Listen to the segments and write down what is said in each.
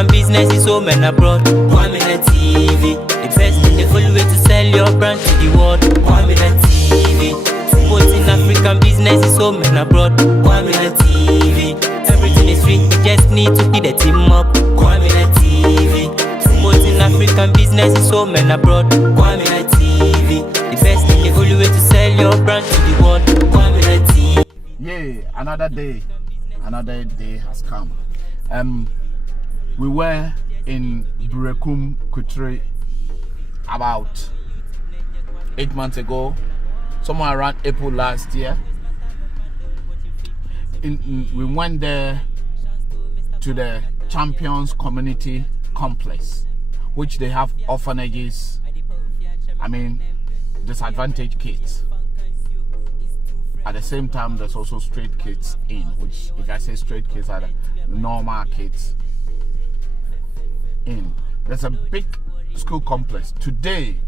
African business is home and abroad. Kwaminat TV, the best and the only way to sell your brand to the world. Kwaminat TV, promoting African business is home and abroad. Kwaminat TV, everything is free, you just need to be the team up. Kwaminat TV, promoting African business is home and abroad. Kwaminat TV, the best and the only way to sell your brand to the world. Kwaminat TV. Yeah, another day has come. We were in Burekum Kutri about 8 months ago, somewhere around April last year. We went there to the Champions Community Complex, which they have orphanages, disadvantaged kids. At the same time, there's also straight kids in, which, if I say straight kids, are the normal kids in. There's a big school complex. Today,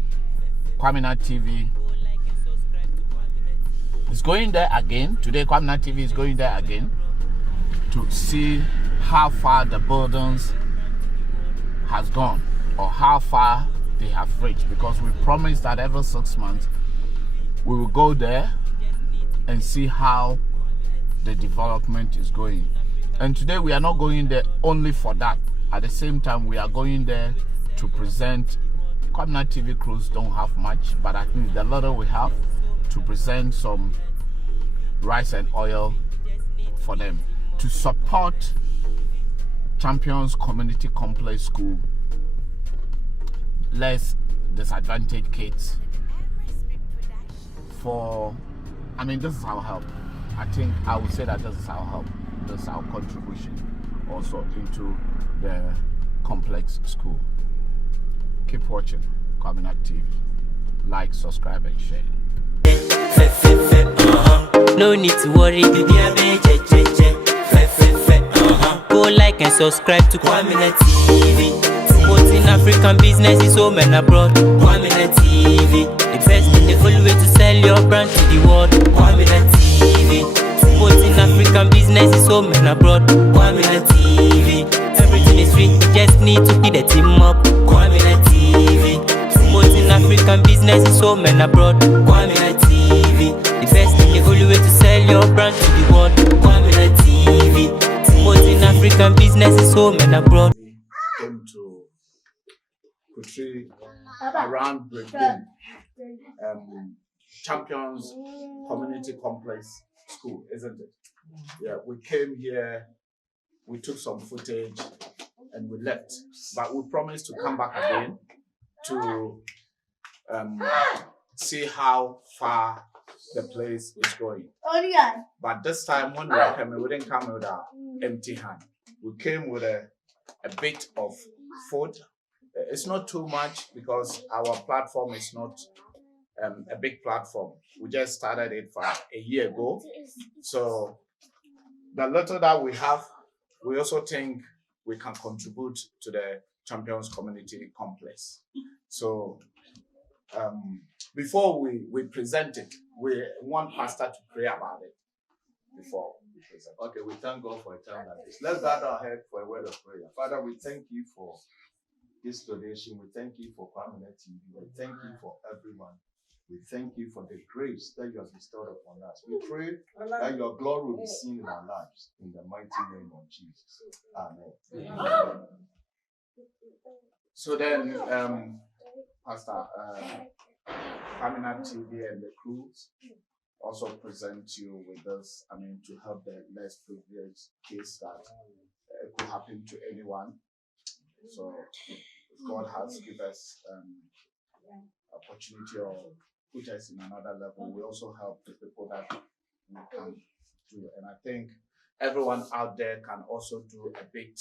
Kwaminat TV is going there again. Kwaminat TV is going there again to see how far the buildings has gone or how far they have reached, because we promised that every 6 months we will go there and see how the development is going. And today we are not going there only for that. At the same time, we are going there to present. Kwaminat TV crews don't have much, but I think the little we have, to present some rice and oil for them to support Champions Community Complex School, less disadvantaged kids. This is our help. I think I would say that this is our help. This is our contribution also into the complex school. Keep watching Kwaminat TV. Like, subscribe, and share. No need to worry, go like and subscribe to Kwaminat TV. Promoting African business is home and abroad. Kwaminat TV, the best and the only way to sell your brand to the world. Kwaminat TV, promoting African business is home and abroad. Kwaminat TV, everything is free, you just need to be the team up. Kwaminat TV, promoting African business is home and abroad. Kwaminat TV, the best and the only way to sell your brand to the world. Kwaminat TV, promoting African business is home and abroad. Came to Kutri around Breaking Champions Community Complex School, isn't it? Yeah, we came here, we took some footage, and we left. But we promised to come back again to see how far the place is going. But this time when we were coming, we didn't come with our empty hand. We came with a bit of food. It's not too much because our platform is not a big platform. We just started it for a year ago. So the little that we have, we also think we can contribute to the Champions Community Complex. So before we present it, we want Pastor to pray about it before we present. Okay, we thank God for a time like this. Let's bow our head for a word of prayer. Father, we thank you for this donation. We thank you for Kwaminat TV. We thank you for everyone. We thank you for the grace that you have bestowed upon us. We pray that your glory will be seen in our lives. In the mighty name of Jesus. Amen. So then, Pastor, Kwaminat TV and the crews also present you with this, to help the less privileged case that it could happen to anyone. So God has given us opportunity or put us in another level. We also help the people that we can do. And I think everyone out there can also do a bit.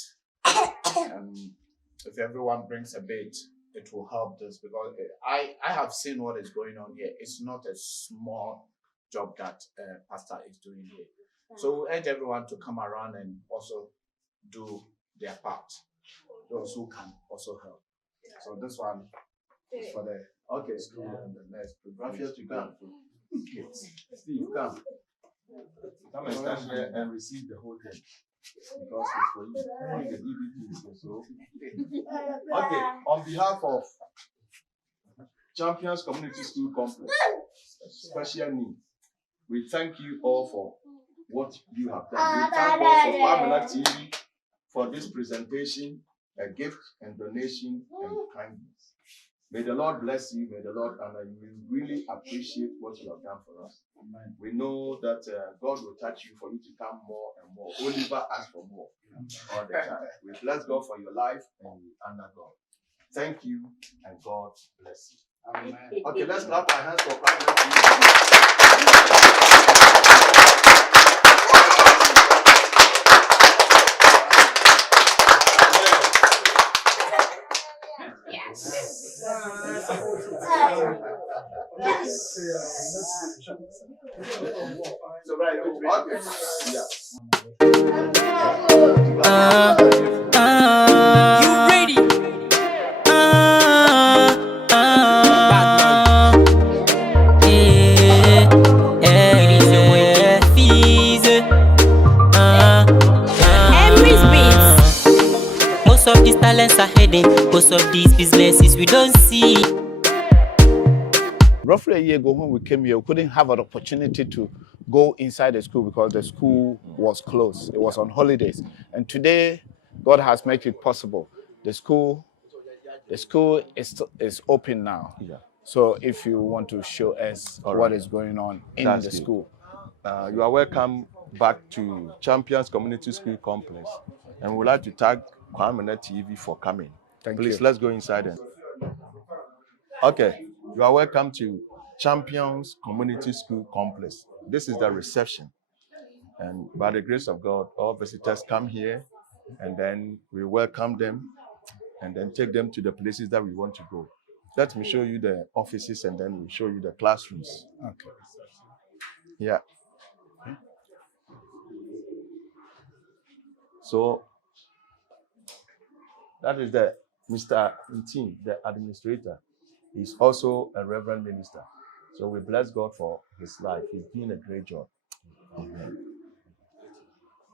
If everyone brings a bit, it will help this, because I have seen what is going on here. It's not a small job that Pastor is doing here. So we urge everyone to come around and also do their part. Those who can also help. So this one is for the school and the next. Raphael, to come. Steve, come. Come and stand here and receive the whole thing. because it's for you. Only the DBT is so. Okay, on behalf of Champions Community School Complex, Special Needs, we thank you all for what you have done. We thank God for Kwaminat TV for this presentation, a gift and donation and kindness. May the Lord bless you. May the Lord honor you. We really appreciate what you have done for us. Amen. We know that God will touch you for you to come more and more. Oliver asks for more all the time. We bless God for your life and we honor God. Thank you and God bless you. Amen. Okay, let's clap our hands for Kwaminat. So right, okay. You ready? Most of these talents are hidden. Most of these businesses we don't see. Roughly a year ago when we came here, we couldn't have an opportunity to go inside the school because the school was closed. It was on holidays. And today, God has made it possible. The school is open now. Yeah. So if you want to show us what is going on in the school. You are welcome back to Champions Community School Complex. And we'd like to thank Kwaminat TV for coming. Please, let's go inside and... Okay, you are welcome to Champions Community School Complex. This is the reception. And by the grace of God, all visitors come here and then we welcome them and then take them to the places that we want to go. Let me show you the offices and then we'll show you the classrooms. Okay. Yeah. So that is the Mr. Ntim, the administrator. He's also a reverend minister. So we bless God for his life. He's doing a great job. Amen.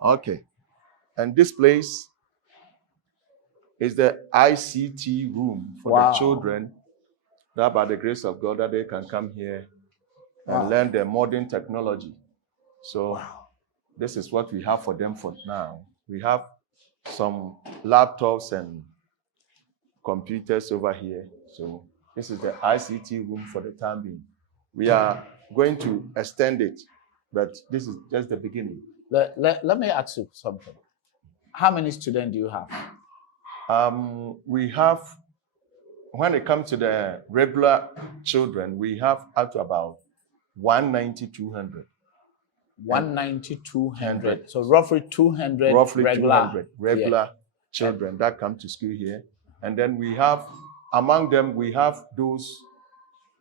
Okay. And this place is the ICT room for the children that by the grace of God that they can come here and learn the modern technology. So this is what we have for them for now. We have some laptops and computers over here. So this is the ICT room for the time being. We are going to extend it, but this is just the beginning. Let me ask you something. How many students do you have? We have, when it comes to the regular children, we have up to about 190, 200. 190, 200. So roughly 200 regular children that come to school here. And then we have, among them, we have those,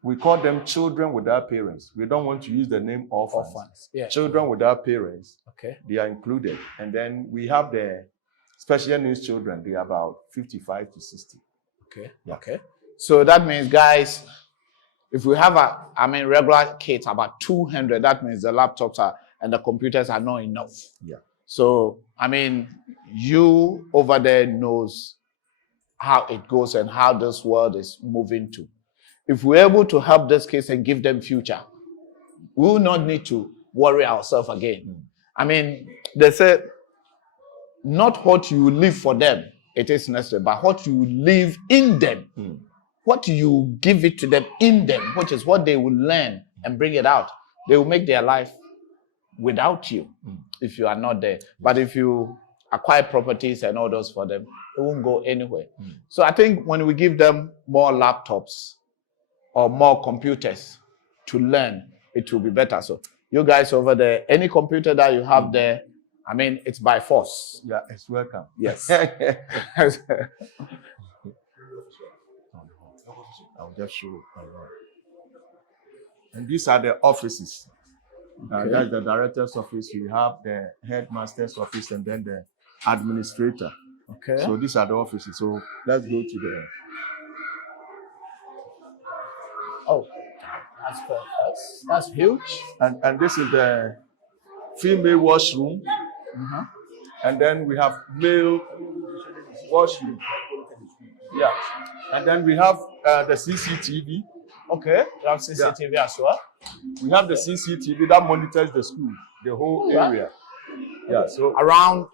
we call them children without parents. We don't want to use the name orphans. Yeah. Children without parents, okay, they are included. And then we have the special needs children. They are about 55 to 60. Okay, yeah. Okay. So that means, guys, if we have regular kids, about 200, that means the laptops and the computers are not enough. Yeah. So, you over there knows how it goes and how this world is moving to. If we're able to help these kids and give them future, we will not need to worry ourselves again. They say, not what you live for them, it is necessary, but what you live in them. What you give it to them in them, which is what they will learn and bring it out. They will make their life without you if you are not there. But if you acquire properties and all those for them, it won't go anywhere. So I think when we give them more laptops or more computers to learn, it will be better. So you guys over there, any computer that you have there, it's by force. Yeah, it's welcome. Yes. I'll just show you. And these are the offices. That's the director's office. We have the headmaster's office and then the administrator. Okay. So these are the offices. So let's go to the... Oh, that's huge. And this is the female washroom. And then we have male washroom. Yeah. And then we have the CCTV. Okay, you have CCTV as well. We have the CCTV that monitors the school, the whole area. Yeah, so Around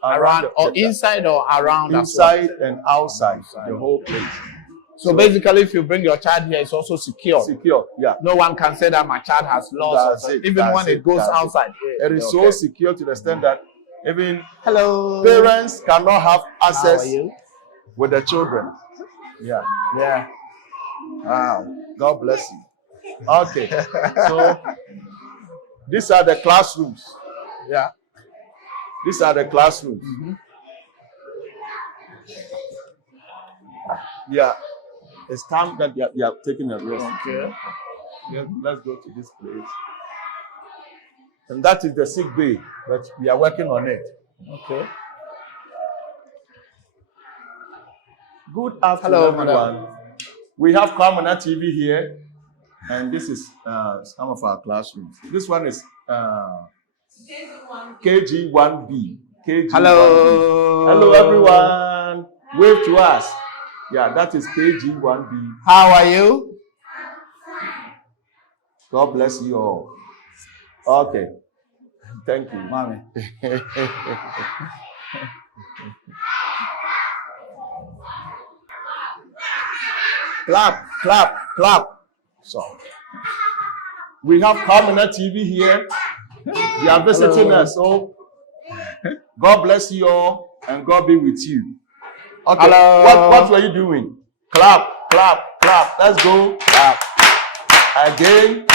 or inside or around? Inside and outside, the whole place. So basically, if you bring your child here, it's also secure. Secure, yeah. No one can say that my child has lost, even when it goes outside. It is so secure to the extent that even parents cannot have access with the children. Yeah. Yeah. Wow. God bless you. Okay. So these are the classrooms. Yeah. These are the classrooms. Yeah. It's time that you are taking a rest. Okay. Yeah, let's go to this place. And that is the sick bay, but we are working on it. Okay. Good afternoon, everyone. We have Kwaminat TV here, and this is some of our classrooms. This one is KG1B. KG1B. Hello. Hello, everyone. Wave to us. Yeah, that is KG1B. How are you? God bless you all. Okay. Thank you, mommy. Clap, clap, clap. So, we have Kwaminat TV here. They are visiting us. So, God bless you all and God be with you. Okay. Hello. What were you doing? Clap, clap, clap. Let's go. Clap. Again.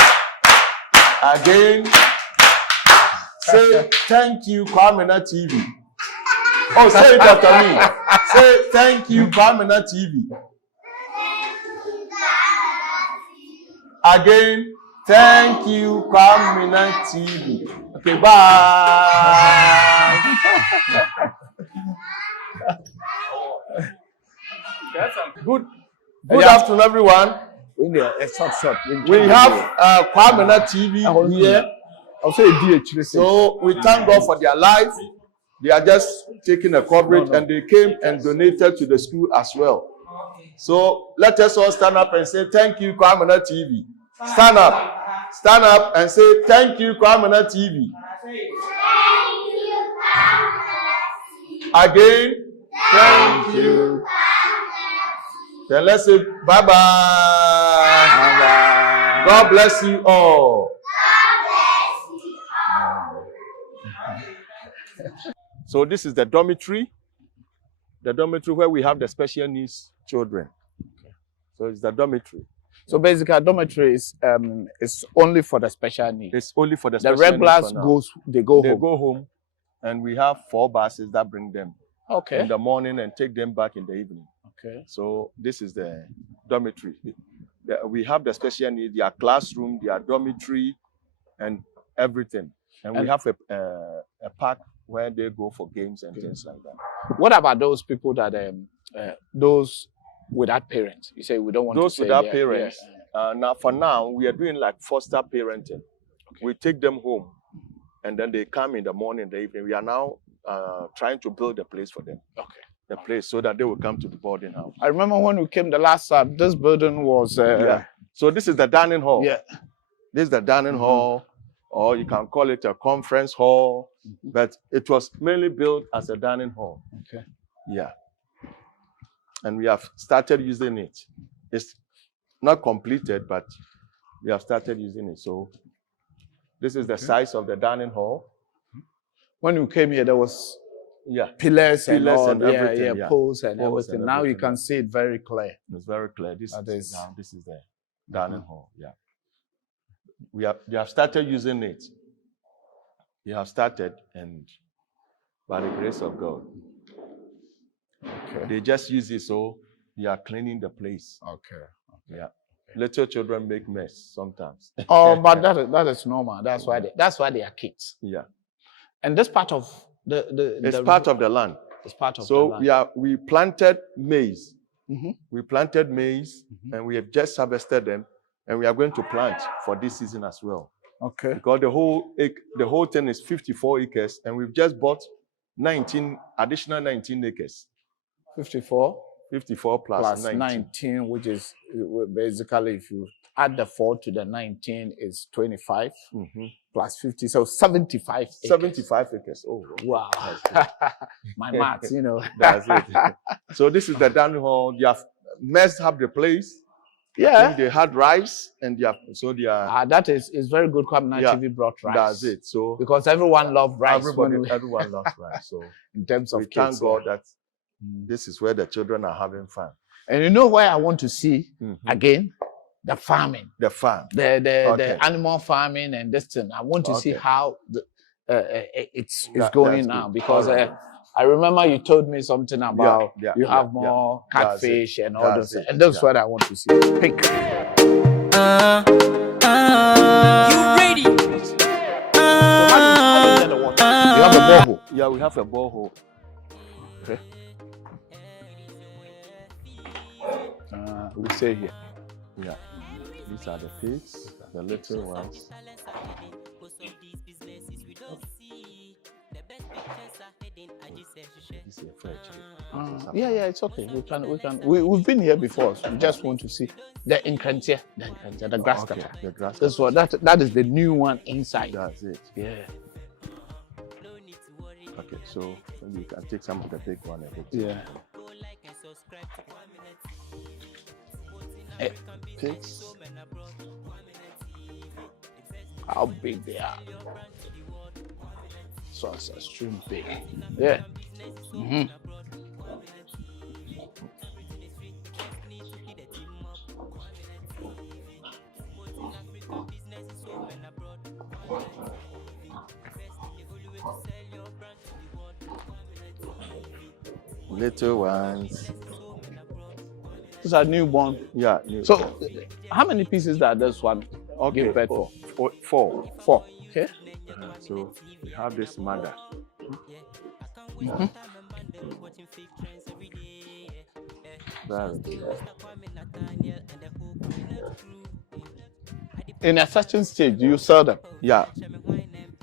Again. Say thank you, Kwaminat TV. Oh, say it after me. Say thank you, Kwaminat TV. Again, thank you, Kwaminat TV. Okay, bye. Good afternoon, everyone. We have Kwaminat TV here. So we thank God for their life. They are just taking a coverage and they came and donated to the school as well. So let us all stand up and say thank you, Kwaminat TV. Stand up and say thank you, Kwaminat TV. Again, thank you. Then let's say bye bye. God bless you all. So this is the dormitory where we have the special needs children. Okay. So it's the dormitory. So basically, a dormitory is only for the special needs. It's only for the special regulars needs. They go home, and we have 4 buses that bring them in the morning and take them back in the evening. Okay. So this is the dormitory. We have the special needs, their classroom, their dormitory, and everything. And we have a park where they go for games and things like that. What about those people that those without parents? You say we don't want those to without parents. Now for now we are doing like foster parenting. Okay. We take them home, and then they come in the morning, in the evening. We are now trying to build a place for them. Okay. The place so that they will come to the boarding house. I remember when we came the last time. This building was So this is the dining hall. Yeah. This is the dining hall, or you can call it a conference hall, but it was mainly built as a dining hall. Okay. Yeah. And we have started using it. It's not completed, but we have started using it. So this is the size of the dining hall. When you came here, there was pillars and everything. Poles and everything. Now you can see it very clear. It's very clear. This is the dining hall. Yeah. We have started using it. We have started, and by the grace of God, they just use it so we are cleaning the place. Okay. Yeah. Little children make mess sometimes. Oh, but that is normal. That's why they are kids. Yeah. And this part of it's part of the land. It's part of the land. So we planted maize. We planted maize, and we have just harvested them, and we are going to plant for this season as well. Okay. Because the whole thing is 54 acres, and we've just bought additional 19 acres. 54 54 plus 19. 19, which is basically, if you add the 4 to the 19, is 25 plus 50, so 75 acres. 75 acres. Oh, wow. My maths, you know. That's it. So this is the dining hall. They have messed up the place. Yeah. I think they had rice and they are that is very good. Kwaminat TV brought rice. That's it. So because everyone loves rice. Everyone loves rice. So in terms of we kids, thank God that this is where the children are having fun. And you know where I want to see again? The farming. The farm. The animal farming and this thing. I want to see how it's going now, because I remember you told me something about you have more catfish and all those things. And that's what I want to see. Pink. You ready? So how do you get the water? You have a borehole. Yeah, we have a borehole. Okay. We say here. Yeah. These are the pigs, the little ones. This is a fridge. Yeah, it's okay. We've been here before. So we just want to see the Inkrantia, the grass cutter. The grass This one, that is the new one inside. That's it. Yeah. Okay, so maybe you can take some of the big one a bit. Yeah. Pigs. How big they are. So it's extremely big. Yeah. Little ones. These are newborn. Yeah. So, how many pieces that this one give birth for? Four. Okay. So we have this mother. In a certain stage, do you sell them? Yeah.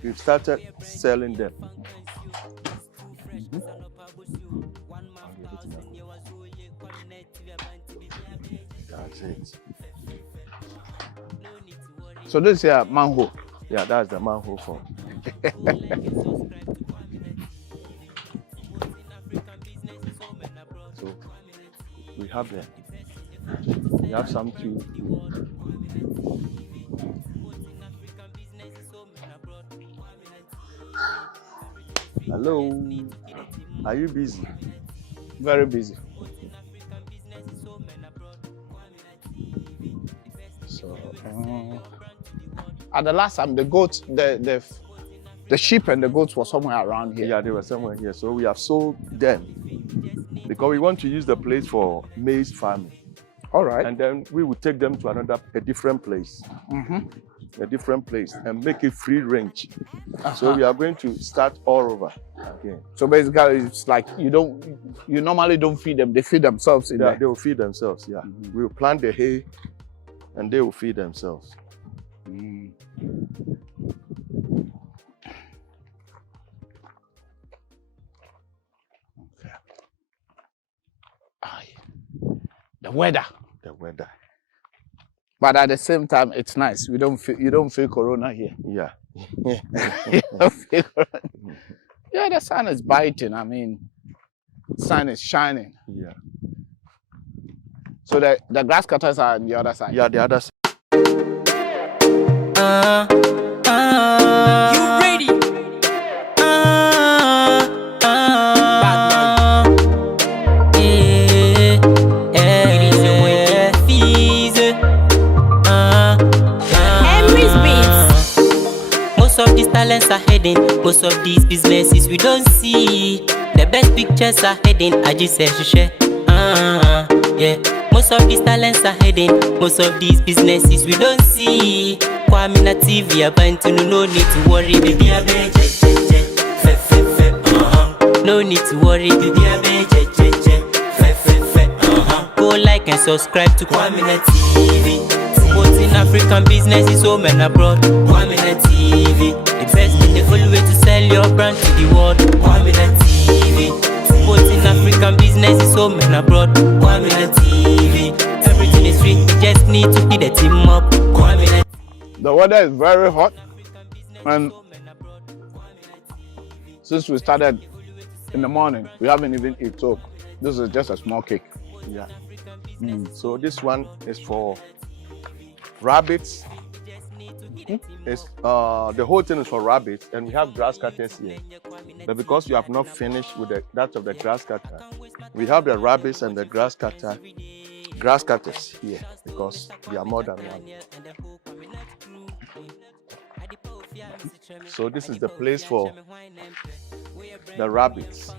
We've started selling them. That's it. So this is a manhole. Yeah, that's the manhole form. So we have them. We have some too. Hello. Are you busy? Very busy. So at the last time, the goats, the sheep and the goats were somewhere around here. Yeah, they were somewhere here. So we have sold them because we want to use the place for maize farming. All right. And then we will take them to a different place. A different place and make it free range. So we are going to start all over again. So basically, it's like you normally don't feed them; they feed themselves in there. They will feed themselves. Yeah, we will plant the hay, and they will feed themselves. Okay. The weather. The weather. But at the same time, it's nice. You don't feel corona here. Yeah. You don't feel corona. Yeah, the sun is biting. I mean, the sun is shining. Yeah. So the grass cutters are on the other side. Yeah, the other side. You ready? Most of these talents are heading, most of these businesses we don't see. The best pictures are heading, I just say yeah. Most of these talents are heading, most of these businesses we don't see. Kwaminat TV, about to no need to worry, baby. No need to worry, baby. Go like and subscribe to Kwaminat TV. Promoting African businesses home and abroad. Kwaminat TV, the best and the only way to sell your brand to the world. Kwaminat TV. African business is home and abroad. Kwaminat TV. Everything is free, we just need to keep the team up. Kwaminat. The weather is very hot, and since we started in the morning, we haven't even eaten. So this is just a small cake. Yeah. So this one is for rabbits. It's the whole thing is for rabbits, and we have grass cutters here. But because you have not finished with that of the grass cutter, we have the rabbits and the grass cutters here because we are more than one. So this is the place for the rabbits.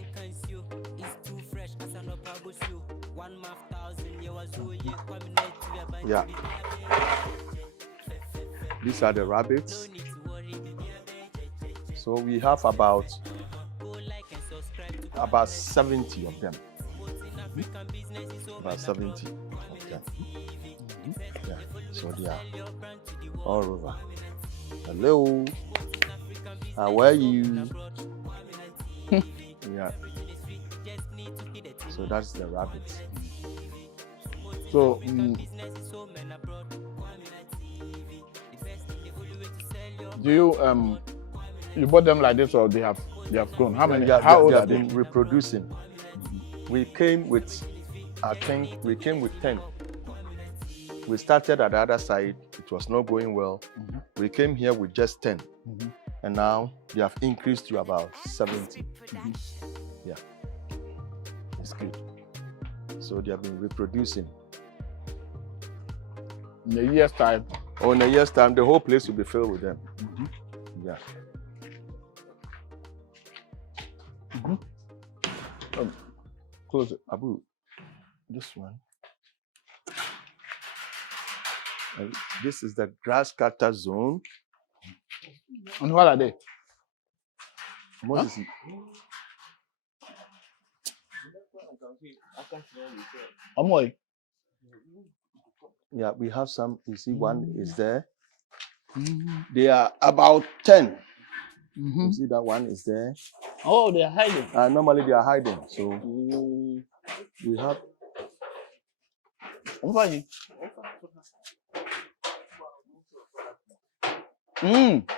Yeah. These are the rabbits. So we have about 70 of them. About 70 of them. Yeah. So they are all over. Hello. How are you? Yeah. So that's the rabbits. So do you bought them like this, or they have grown? How many? How old are they? Been reproducing. We came with 10. We started at the other side. It was not going well. We came here with just 10. And now they have increased to about 70. Yeah. It's good. So they have been reproducing. In a year's time. Or in a year's time, the whole place will be filled with them. Yeah. Close it, Abu. This one. And this is the grass cutter zone. And what are they? Moses. Amoy. Yeah, we have some. You see, one is there. They are about 10. You see that one is there. Oh, they are hiding. Normally they are hiding. So we have.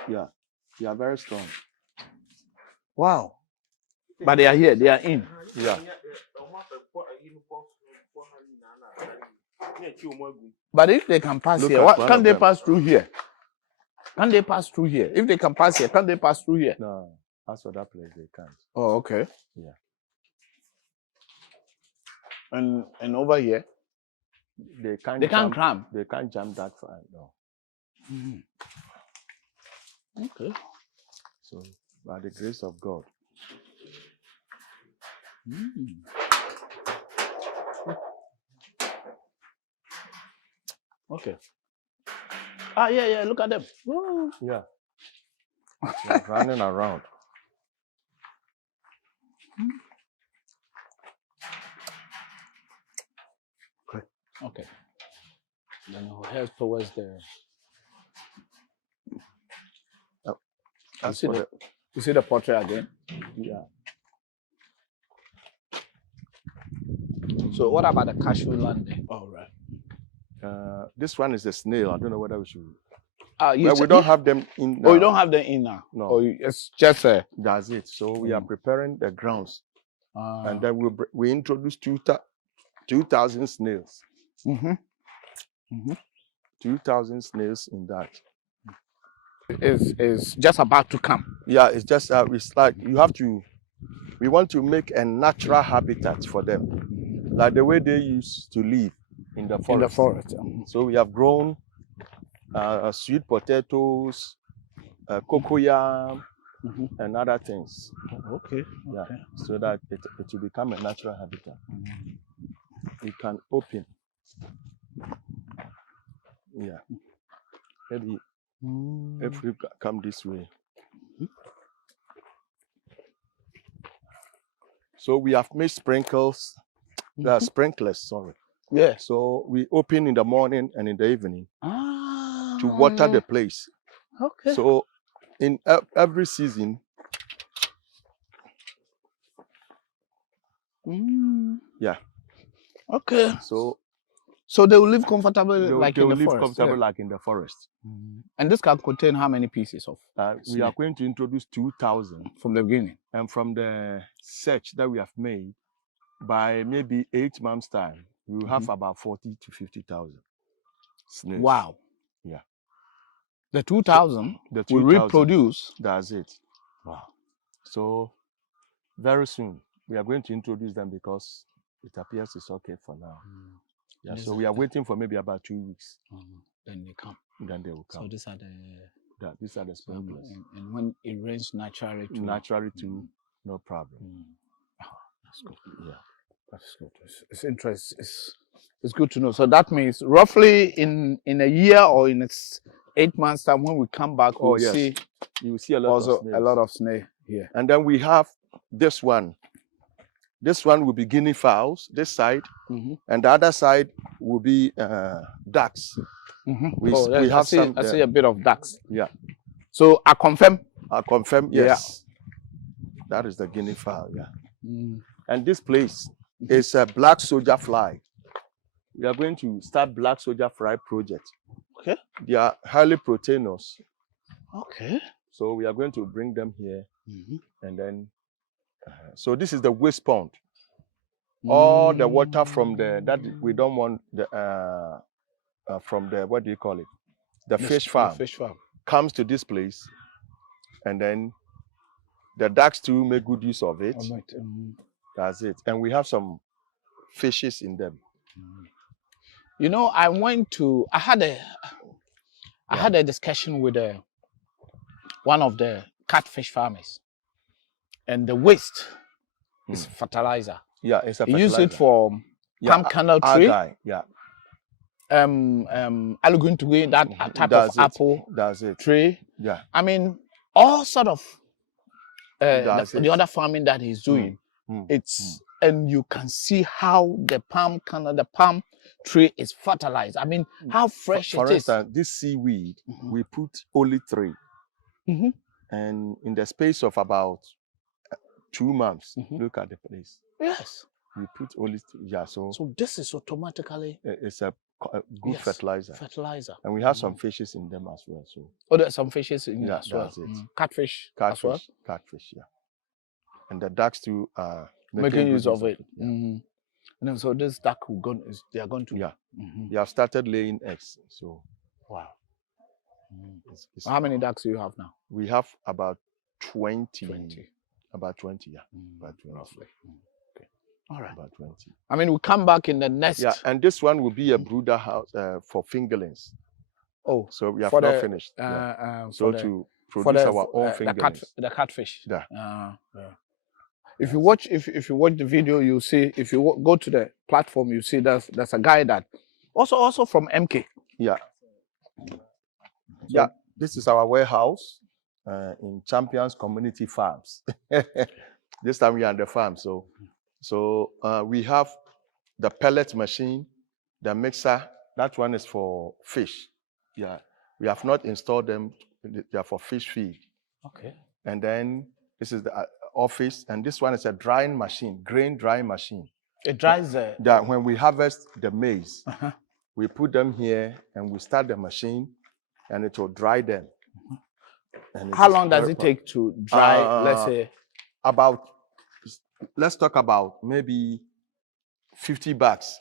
Yeah, they are very strong. Wow. But they are here. They are in. Yeah. But if they can pass here, can they pass through here? Can they pass through here? If they can pass here, can they pass through here? No, as for that place, they can't. Oh, okay. Yeah. And over here, they can't. They can't climb. They can't jump that far. No. Okay. So, by the grace of God. Okay. Yeah. Look at them. Woo. Yeah. They're running around. Okay. Then we'll head towards the. You see the portrait again? Yeah. So what about the cashew land there? All right. This one is a snail. I don't know whether we should. We don't have them in. Oh, you don't have them in now? No. Oh, it's just That's it. So we are preparing the grounds, and then we introduce 2,000 snails. 2,000 snails in that. Is just about to come. Yeah, it's just it's like you have to. We want to make a natural habitat for them, like the way they used to live in the forest. In the forest. So we have grown sweet potatoes, cocoyam, and other things. Okay. Yeah, so that it will become a natural habitat. It can open. Yeah. Maybe if we come this way. So we have made sprinklers, sorry. Yeah. So we open in the morning and in the evening to water the place. Okay. So in every season, Yeah. Okay. So they will live comfortably they will live comfortable like in the forest. And this can contain how many pieces of? We are going to introduce 2,000 from the beginning. And from the search that we have made, by maybe 8 months' time, we will have about 40 to 50,000 snails. Wow. Yeah. The 2,000 will reproduce. That's it. Wow. So very soon we are going to introduce them because it appears it's okay for now. Yeah. So we are waiting for maybe about 2 weeks. Then they come. Then they will come. So these are the sprinklers. And when it rains naturally too, no problem. That's good. Yeah. That's good. It's interesting. It's good to know. So that means roughly in a year or in 8 months' time, when we come back, we'll see. You will see a lot of snail here. And then we have this one. This one will be guinea fowls, this side, and the other side will be ducks. We have I see a bit of ducks. Yeah. So I confirm. Yes. Yeah. That is the guinea fowl. Yeah. And this place is a black soldier fly. We are going to start black soldier fly project. Okay. They are highly proteinous. Okay. So we are going to bring them here, and then. So this is the waste pond. All the water from that we don't want from the what do you call it? The fish farm. The fish farm comes to this place, and then the ducks too make good use of it. That's it. And we have some fishes in them. You know, I had a discussion with one of the catfish farmers, and the waste is fertilizer. Yeah, it's a fertilizer. You use it for palm kernel tree. Yeah. Are you going to go in that type of apple tree? Yeah. I mean, all sort of the other farming that he's doing. And you can see how the palm kernel, the palm tree is fertilized. I mean, how fresh it is. For instance, this seaweed, we put only 3. And in the space of about 2 months, look at the place. Yes. We put only 3. Yeah, so this is automatically. It's a good fertilizer. And we have some fishes in them as well. So. There's some fishes in there as well. Catfish as well. Catfish, yeah. And the ducks too are making use of it. And then, so this duck they are going to. Yeah. They have started laying eggs. So. Wow. How many ducks do you have now? We have about 20. About 20, yeah. About 20. Roughly. Okay. All right. About 20. I mean, we'll come back in the next. Yeah, and this one will be a brooder house for fingerlings. Oh. So we have not finished. So to produce our own fingerlings. The catfish. Yeah. If you watch the video, you'll see. If you go to the platform, you see there's a guy that also from MK. Yeah. Yeah. This is our warehouse in Champions Community Farms. This time we are on the farm. So we have the pellet machine, the mixer. That one is for fish. Yeah. We have not installed them. They are for fish feed. Okay. And then this is the office, and this one is a drying machine, grain drying machine. It dries the. That when we harvest the maize, we put them here and we start the machine, and it will dry them. And how long does it take to dry? Let's say let's talk about maybe 50 bags.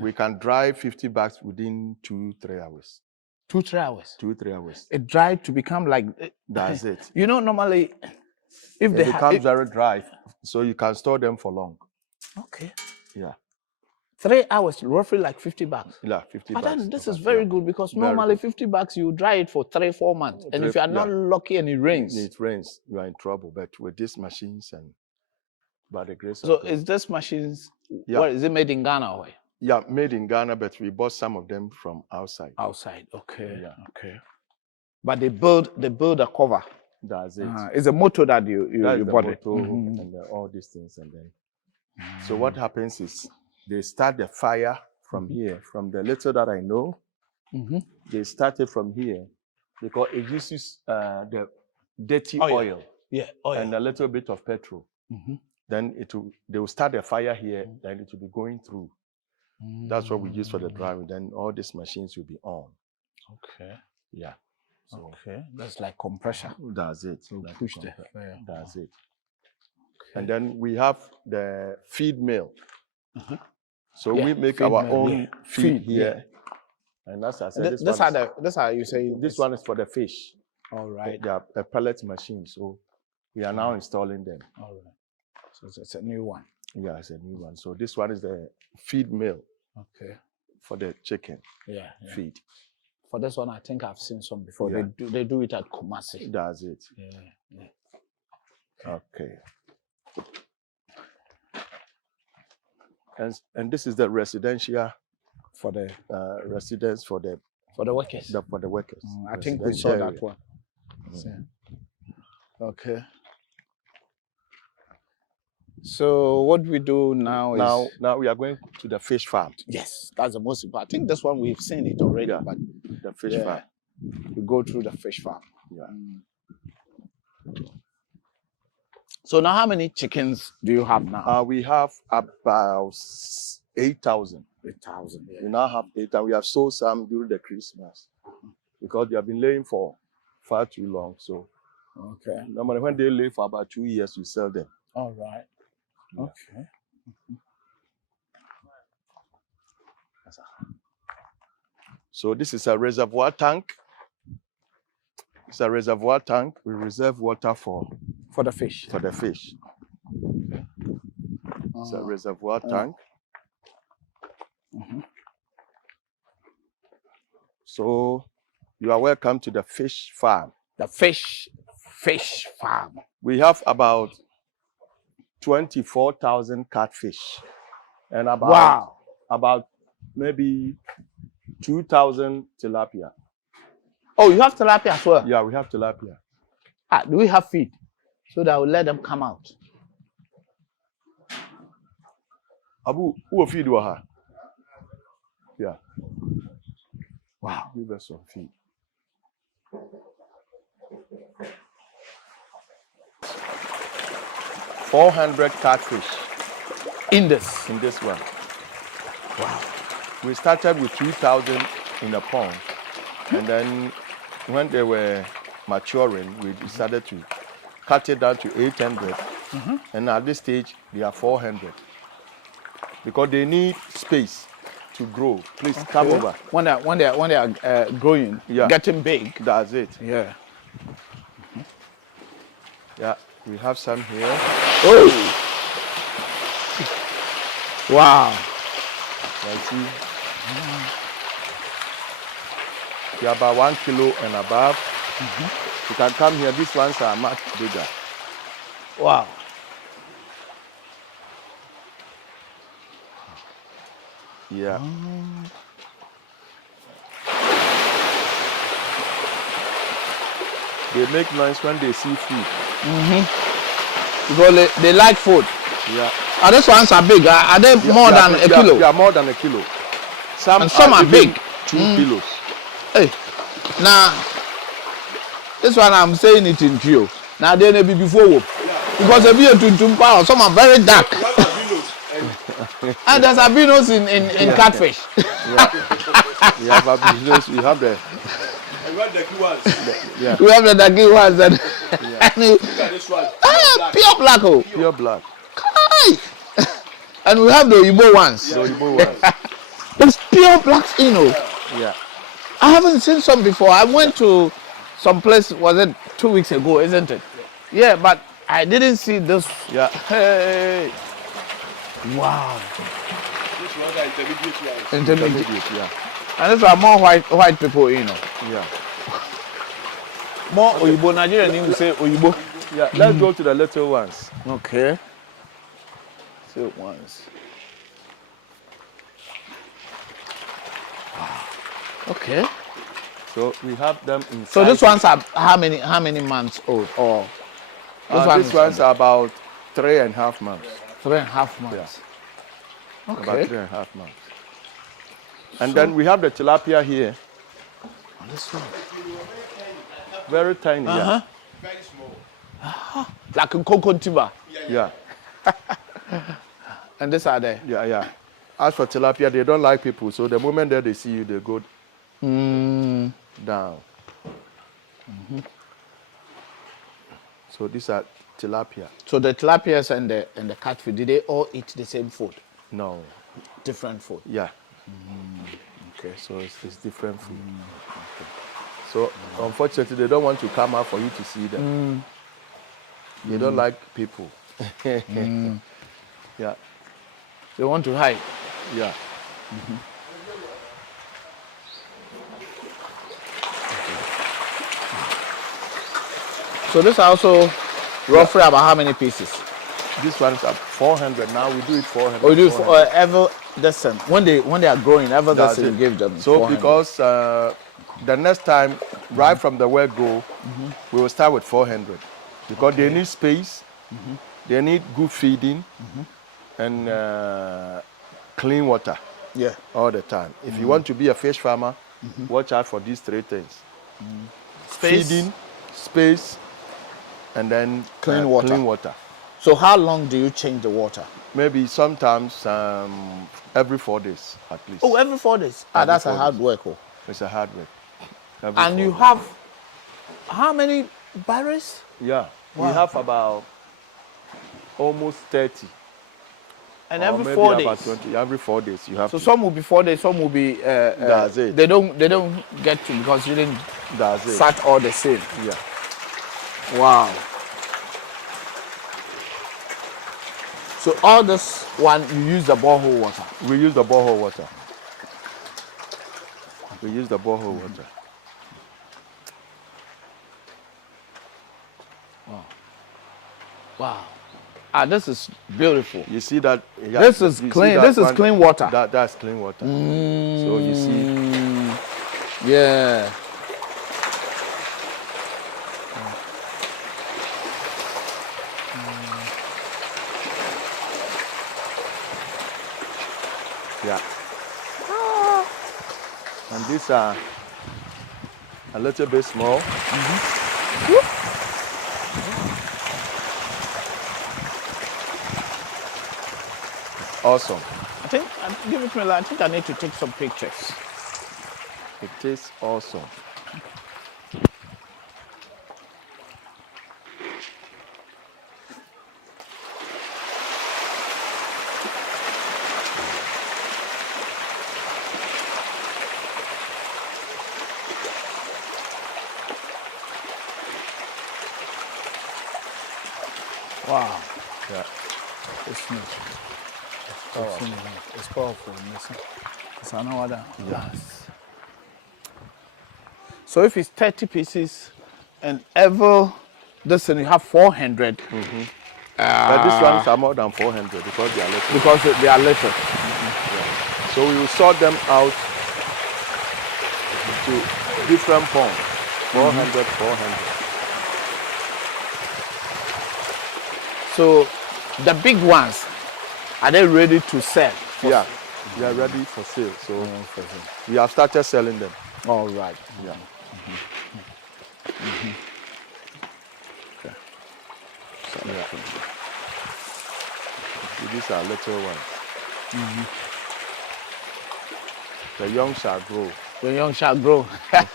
We can dry 50 bags within 2-3 hours. 2-3 hours. 2-3 hours. It dried to become like. That's it. You know, normally, if it becomes very dry, so you can store them for long. Okay. Yeah. 3 hours, roughly like 50 bags. Yeah, 50 bags. But then this is very good because normally 50 bags you dry it for 3-4 months, and if you are not lucky and it rains, you are in trouble. But with these machines and by the grace of God. So is this machines? Yeah. What is it made in Ghana or? Yeah, made in Ghana, but we bought some of them from outside. Outside, okay. Yeah. Okay. But they build a cover. That's it. It's a motor that you bought it. And all these things, and then. So what happens is they start the fire from here, from the little that I know. They started from here because it uses the dirty oil. Yeah, oil. And a little bit of petrol. Then they will start a fire here, then it will be going through. That's what we use for the drying. Then all these machines will be on. Okay. Yeah. So okay. That's like compressor. That's it. Like push the fire. That's it. Okay. And then we have the feed mill. So we make our own feed here. And that's I said. This how you say this one is for the fish. All right. They are a pellet machine. So we are now installing them. All right. So it's a new one. Yeah, it's a new one. So this one is the feed mill. Okay. For the chicken. Yeah. Feed. For this one, I think I've seen some before. Yeah. They do it at Kumasi. That's it. Yeah. Okay. And this is the residential for the residence for the workers. For the workers. I think we saw that one. Okay. So what we do now is now we are going to the fish farm. Yes, that's the most important. I think this one we've seen it already, but the fish farm. We go through the fish farm. Yeah. So now, how many chickens do you have now? We have about 8,000. 8,000. Yeah. We now have 8,000. We have sold some during the Christmas because they have been laying for far too long. So, okay. Normally, when they lay for about 2 years, we sell them. All right. Yeah. Okay. So this is a reservoir tank. It's a reservoir tank. We reserve water for the fish. For the fish. Okay. It's a reservoir tank. So you are welcome to the fish farm. The fish farm. We have about 24,000 catfish and about maybe 2,000 tilapia. Oh, you have tilapia as well? Yeah, we have tilapia. Do we have feed so that we'll let them come out? Abu, who will feed you? Yeah. Wow. Give us some feed. 400 catfish in this one. Wow. We started with 2,000 in a pond, and then when they were maturing, we decided to cut it down to 800, and at this stage they are 400 because they need space to grow. Please come over. When they are growing, getting big. That's it. Yeah. Yeah, we have some here. Oh! Wow. I see. They're about 1 kilo and above. You can come here. These ones are much bigger. Wow. Yeah. They make noise when they see food. Because they like food. Yeah. And these ones are big. Are they more than a kilo? Yeah, more than a kilo. Some are big. 2 kilos. Hey, now this one I'm saying it in Pio. Now they may be before because if you to power, some are very dark. And there's albinos in catfish. We have albinos. We have the. We have the daggy ones and look at this one. Pure black. Pure black. And we have the Oyibo ones. The Oyibo ones. It's pure blacks, you know. Yeah. I haven't seen some before. I went to some place, was it 2 weeks ago, isn't it? Yeah, but I didn't see this. Yeah. Hey. Wow. This ones are intermediate. Intermediate, yeah. And these are more white people, you know. Yeah. More Oyibo, Nigerian, you say Oyibo. Yeah, let's go to the little ones. Okay. Little ones. Okay. So we have them in. So these ones are how many months old? Or these ones are about 3.5 months. 3.5 months. Yeah. Okay. About 3.5 months. And then we have the tilapia here. This one. Very tiny. Yeah. Very small. Like a coconut tuber. Yeah. And these are there. Yeah. As for tilapia, they don't like people. So the moment that they see you, they go down. So these are tilapia. So the tilapias and the catfish, did they all eat the same food? No. Different food? Yeah. Okay. So it's different food. Okay. So unfortunately, they don't want to come out for you to see them. They don't like people. Yeah. They want to hide? Yeah. So this also roughly about how many pieces? This one's at 400. Now we do it 400. Oh, you do it for ever decent. When they are growing, ever decent, you give them. So 400. because the next time, right from the word go, we will start with 400 because they need space, they need good feeding, and clean water. Yeah. All the time. If you want to be a fish farmer, watch out for these three things: Space, feeding, space, and then clean water. Clean water. So how long do you change the water? Maybe sometimes every 4 days at least. Oh, every 4 days. That's a hard work. Oh. It's a hard work. And you have how many barrels? Yeah. Wow. We have about almost 30. And or every maybe 4 about days. 20. Every 4 days you have. So to. some will be 4 days, some will be. That's it. They don't get to because you didn't That's it. start all the same. Yeah. Wow. So all this one you use the borehole water. We use the borehole water. We use the borehole water. Wow. Ah, this is beautiful. You see that? Yeah, This is you see clean. that This is one? clean water. That's clean water. So you see. Yeah. Yeah. And these are a little bit small. Awesome. I think give it to me. I think I need to take some pictures. It tastes awesome. Wow. Yeah. It's neat. It's powerful. It's another. Yes. So if it's 30 pieces and ever this thing you have 400. But these ones are more than 400 because they are little. Because they are little. Yeah. So we will sort them out to different ponds. 400, 400. So the big ones, are they ready to sell? Yeah, they are ready for sale. So we have started selling them. All right. Yeah. Okay. Yeah. These are little ones. The young shall grow. The young shall grow. And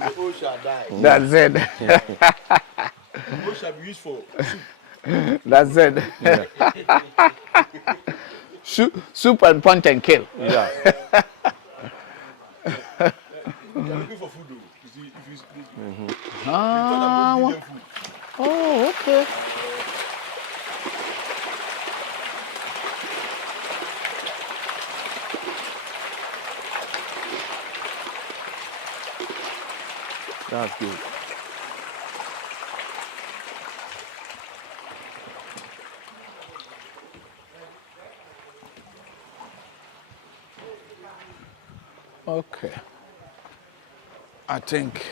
the old shall die. That's it. The old shall be used for That's it. Soup and punch and kill. Yeah. You're looking for food though. You see, if you Oh, okay. That's good. Okay. I think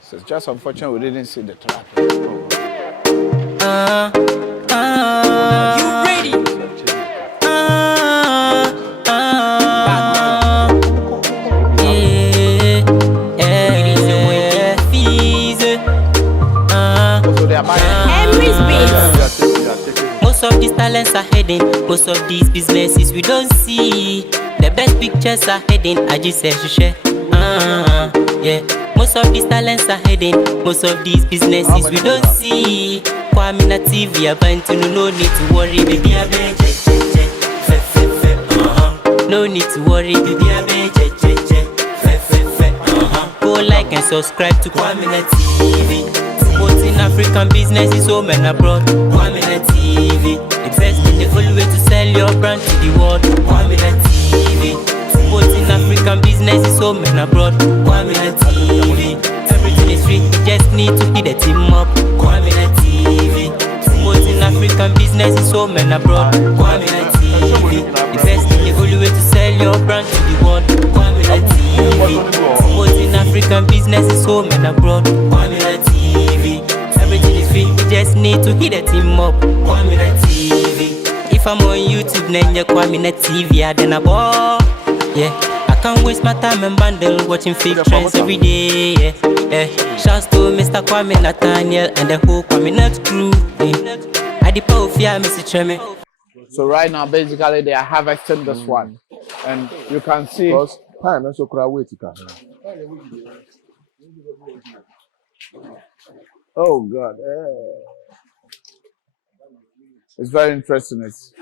it's just unfortunate we didn't see the traffic. You ready? So they are buying. talents are hidden. Most of these businesses we don't see. The best pictures are hidden. I just say share. Yeah. Most of these talents are hidden. Most of these businesses we don't see. Kwaminat TV, no need to worry, baby. No need to worry, baby. Go like and subscribe to Kwaminat TV. Supporting African businesses home and abroad. Kwaminat TV. Invest in the full way to sell your brand to the world. Kwaminat TV. Supporting African businesses home and abroad. Kwaminat TV. Everything is free, you just need to hit the team up. Kwaminat TV. Supporting African businesses home and abroad. Kwaminat TV. Invest in the full way to sell your brand to the world. Kwaminat TV. Supporting African businesses home and abroad. Kwaminat TV. Everything is free, you just need to hit the team up. Kwaminat TV. If I'm on YouTube, then you're Kwaminat TV, then I ball. Yeah, I can't waste my time and bundle watching fake trends every day. Yeah. Shouts to Mr. Kwame Nathaniel and the whole Kwaminat crew. Yeah. I did power fear, Mr. Cheme. So right now, basically, they are harvesting this one, and you can see. Oh God, it's very interesting. It's